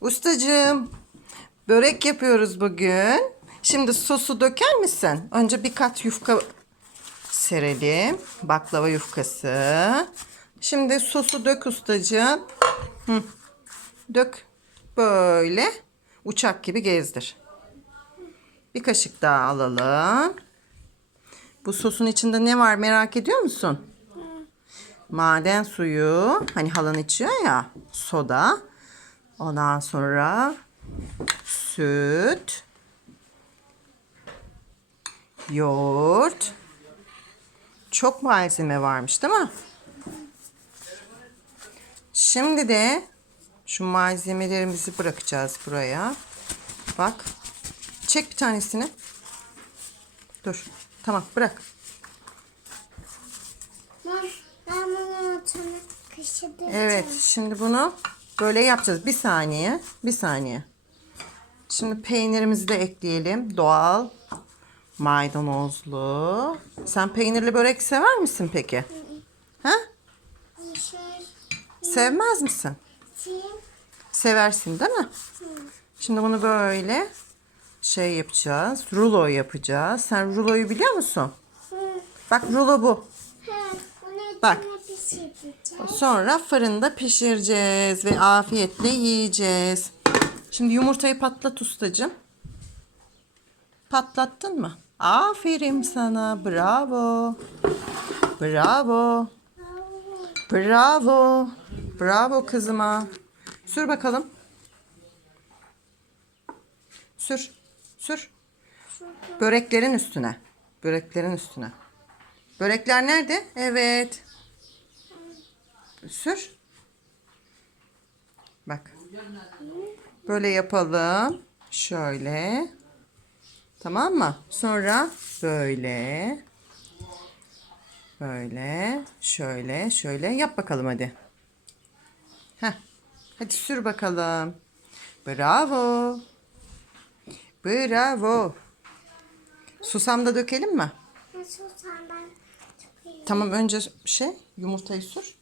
Ustacığım, börek yapıyoruz bugün. Şimdi sosu döker misin? Önce bir kat yufka serelim. Baklava yufkası. Şimdi sosu dök ustacığım. Hı. Dök. Böyle uçak gibi gezdir. Bir kaşık daha alalım. Bu sosun içinde ne var merak ediyor musun? Maden suyu. Hani halan içiyor ya. Soda. Ondan sonra süt. Yoğurt. Çok malzeme varmış değil mi? Şimdi de şu malzemelerimizi bırakacağız buraya. Bak. Çek bir tanesini. Dur. Tamam bırak. Ben, ben bunu kaşıdım. Evet, şimdi bunu böyle yapacağız. Bir saniye, bir saniye. Şimdi peynirimizi de ekleyelim. Doğal, maydanozlu. Sen peynirli börek sever misin peki? Ha? Sevmez misin? Seversin değil mi? Şimdi bunu böyle şey yapacağız. Rulo yapacağız. Sen ruloyu biliyor musun? Bak rulo bu. Bak. Sonra fırında pişireceğiz ve afiyetle yiyeceğiz. Şimdi yumurtayı patlat ustacığım. Patlattın mı? Aferin sana. Bravo. Bravo. Bravo. Bravo kızıma. Sür bakalım. Sür. Sür. Böreklerin üstüne. Böreklerin üstüne. Börekler nerede? Evet. Sür. Bak. Böyle yapalım. Şöyle. Tamam mı? Sonra böyle. Böyle. Şöyle. Şöyle. Yap bakalım hadi. Heh. Hadi sür bakalım. Bravo. Bravo. Susam da dökelim mi? Olsam ben. Tamam önce şey yumurtayı sür.